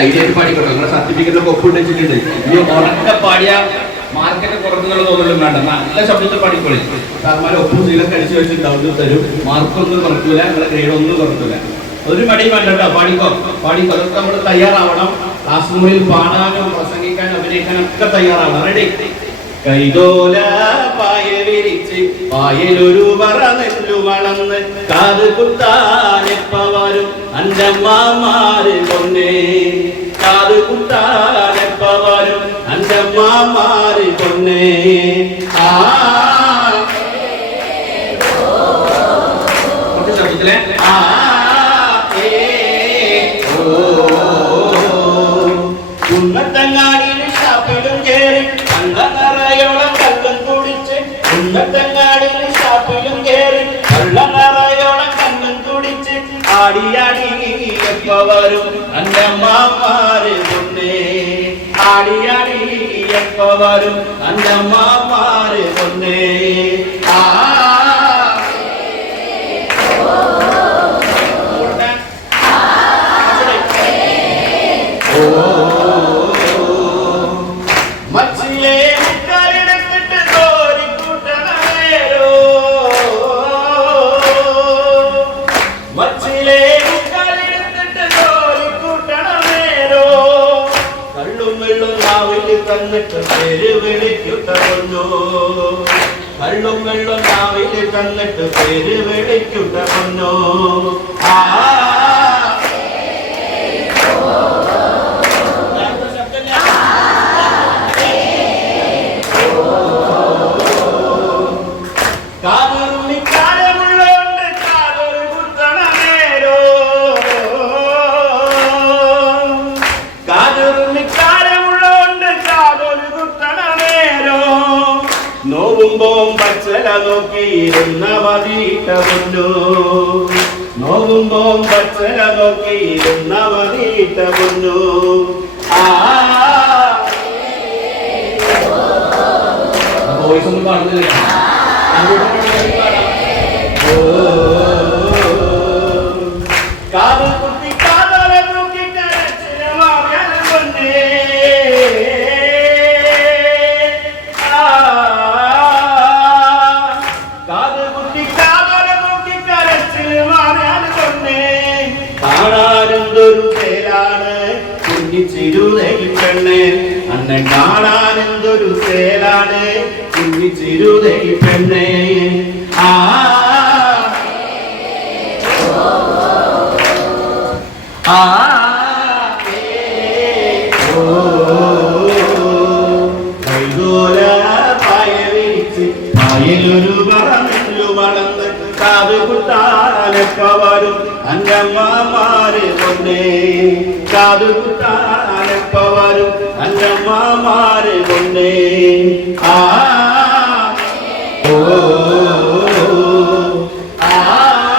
ധൈര്യമായിട്ട് പാടിക്കോട്ടെ. നിങ്ങളുടെ സർട്ടിഫിക്കറ്റ് ഒക്കെ ഒപ്പിട്ട് വെച്ചിട്ടുണ്ട്. ഈ ഉറക്കെ പാടിയ മാർക്കറ്റ് കുറഞ്ഞുള്ള തോന്നലും വേണ്ട. നല്ല ശബ്ദത്തിൽ പാടിക്കോളി. സാർമാരെ ഒപ്പും ശീലം കഴിച്ചു വെച്ചിട്ടുണ്ടാവും തരും. മാർക്കൊന്നും കുറയ്ക്കൂല. നിങ്ങളുടെ ഗ്രേഡ് ഒന്നും കുറയ്ക്കൂല. ഒരു മടിയും വേണ്ട കേട്ടോ. പാടിക്കോ. പാടിക്കോ. അതൊക്കെ നമ്മൾ തയ്യാറാവണം. ക്ലാസ് റൂമിൽ പാടാനും പ്രസംഗിക്കാനും അഭിനയിക്കാനും ഒക്കെ തയ്യാറാവണം. റെഡി കൈതോല പായ വിരിച്ച് പായലൊരു പറ നെല്ലു വളർന്ന് കാത് കുത്താനെപ്പ വരും? അഞ്ചമ്മാമാര് കൊന്നേ കാത് കുത്താനെപ്പ വരും അഞ്ചമ്മാമാര് കൊന്നേ ആ കുറച്ച് ശബ്ദത്തിലെ ആ ഏ ഓ ഉന്നത്തങ്ങാടിയിൽ കുടിച്ച് ആടിയാടി എപ്പ വരും അന്റെ മാമാര് കൊന്നേ ആടിയാടി എപ്പ വരും അന്റെ മാമാര് കൊന്നേ ആ. മച്ചിലെ തന്നിട്ട് പേര് വിളിക്കുന്നു വെള്ളം വെള്ളും തന്നിട്ട് പേര് വിളിക്കുന്നു ആ നോവുമ്പോം പച്ചല നോക്കിയിരുന്ന മതീട്ട മുന്നു നോകുമ്പോം പച്ചല നോക്കിയിരുന്ന മതീട്ട മുന്നു വോയിസ് ഒന്നും പാടുന്നില്ല കുഞ്ഞിച്ചിരുതയിൽ പെണ്ണേ അന്നെ കാണാനെന്തൊരു തേലാണ് സേലാണ്. പെണ്ണ് പെണ്ണേ ആ വരും അഞ്ചമ്മമാര് കൊണ്ടേ. കാത് കുത്താനൊക്കെ വരും അഞ്ചമ്മമാര് കൊണ്ടേ. ആ. ഓ. ആ.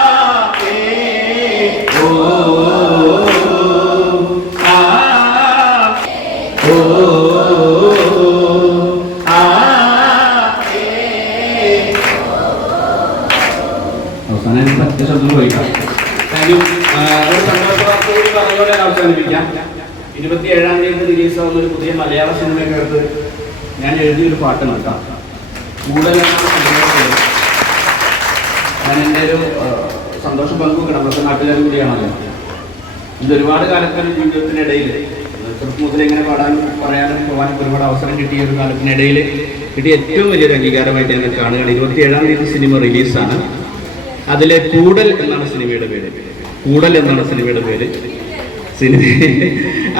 ഒരു സന്തോഷവാർത്തകൂടി പറഞ്ഞുകൊണ്ട് ഞാൻ അവസാനിപ്പിക്കാം. ഇരുപത്തി ഏഴാം തീയതി റിലീസ് ആവുന്ന ഒരു പുതിയ മലയാള സിനിമയ്ക്കകത്ത് ഞാൻ എഴുതിയൊരു പാട്ടാണ് കേട്ടോ കൂടുതലാണ് ഞാൻ എന്റെ ഒരു സന്തോഷം പങ്കുവെക്കണം നമ്മുടെ നാട്ടുകാരും കൂടിയാണല്ലോ. ഇത് ഒരുപാട് കാലത്തിന് ജീവിതത്തിനിടയിൽ മുതൽ ഇങ്ങനെ പാടാനും പറയാനും പോകാനും ഒരുപാട് അവസരം കിട്ടിയ ഒരു കാലത്തിനിടയിൽ കിട്ടിയ ഏറ്റവും വലിയൊരു അംഗീകാരമായിട്ട് ഞാൻ കാണുകയാണ്. ഇരുപത്തിയേഴാം തീയതി സിനിമ റിലീസാണ് അതിലെ കൂടൽ എന്നാണ് സിനിമയുടെ പേര്. കൂടൽ എന്നാണ് സിനിമയുടെ പേര്. സിനിമ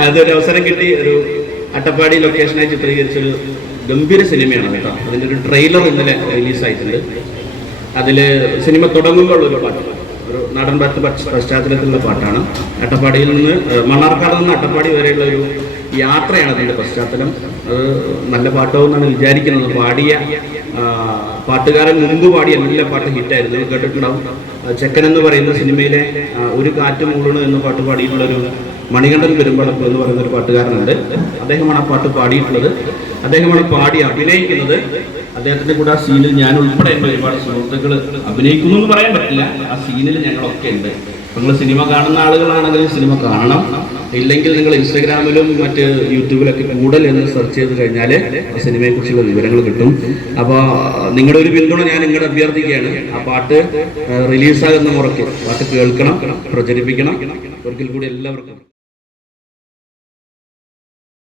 അതൊരു അവസരം കിട്ടി. ഒരു അട്ടപ്പാടി ലൊക്കേഷനായി ചിത്രീകരിച്ചൊരു ഗംഭീര സിനിമയാണ് കേട്ടോ. അതിന്റെ ഒരു ട്രെയിലർ ഇന്നലെ റിലീസായിട്ടുണ്ട് അതിൽ സിനിമ തുടങ്ങുമ്പോൾ ഒരു പാട്ട്. ഒരു നാടൻ പാട്ട് പശ്ചാത്തലത്തിലുള്ള പാട്ടാണ്. അട്ടപ്പാടിയിൽ നിന്ന് മണ്ണാർക്കാട് നിന്ന് അട്ടപ്പാടി വരെയുള്ള ഒരു യാത്രയാണ് അതിന്റെ പശ്ചാത്തലം. അത് നല്ല പാട്ടാവുമെന്നാണ് വിചാരിക്കുന്നത്. പാടിയ പാട്ടുകാരൻ മുമ്പ് പാടിയ നല്ല പാട്ട് ഹിറ്റായിരുന്നു. കേട്ടിട്ടുണ്ടാവും. ചെക്കൻ എന്ന് പറയുന്ന സിനിമയിലെ ഒരു കാറ്റ് മൂളണ് എന്ന പാട്ട് പാടിയിട്ടുള്ളൊരു മണികണ്ഠൻ പെരുമ്പടപ്പ് എന്ന് പറയുന്ന ഒരു പാട്ടുകാരനുണ്ട്. അദ്ദേഹമാണ് ആ പാട്ട് പാടിയിട്ടുള്ളത്. അദ്ദേഹമാണ് പാടി അഭിനയിക്കുന്നത്. അദ്ദേഹത്തിന്റെ കൂടെ ആ സീനിൽ ഞാൻ ഉൾപ്പെടെ എന്റെ ഒരുപാട് സുഹൃത്തുക്കൾ അഭിനയിക്കുന്നു എന്ന് പറയാൻ പറ്റില്ല. ആ സീനിൽ ഞങ്ങളൊക്കെ ഉണ്ട്. നിങ്ങൾ സിനിമ കാണുന്ന ആളുകളാണെങ്കിൽ സിനിമ കാണണം. ഇല്ലെങ്കിൽ നിങ്ങൾ ഇൻസ്റ്റഗ്രാമിലും മറ്റ് യൂട്യൂബിലൊക്കെ കൂടൽ എന്ന് സെർച്ച് ചെയ്ത് കഴിഞ്ഞാൽ സിനിമയെ കുറിച്ചുള്ള വിവരങ്ങൾ കിട്ടും. അപ്പോൾ നിങ്ങളുടെ ഒരു പിന്തുണ ഞാൻ നിങ്ങളുടെ അഭ്യർത്ഥിക്കുകയാണ്. ആ പാട്ട് റിലീസാകുന്ന മുറയ്ക്ക് പാട്ട് കേൾക്കണം പ്രചരിപ്പിക്കണം. ഒരിക്കൽ കൂടി എല്ലാവർക്കും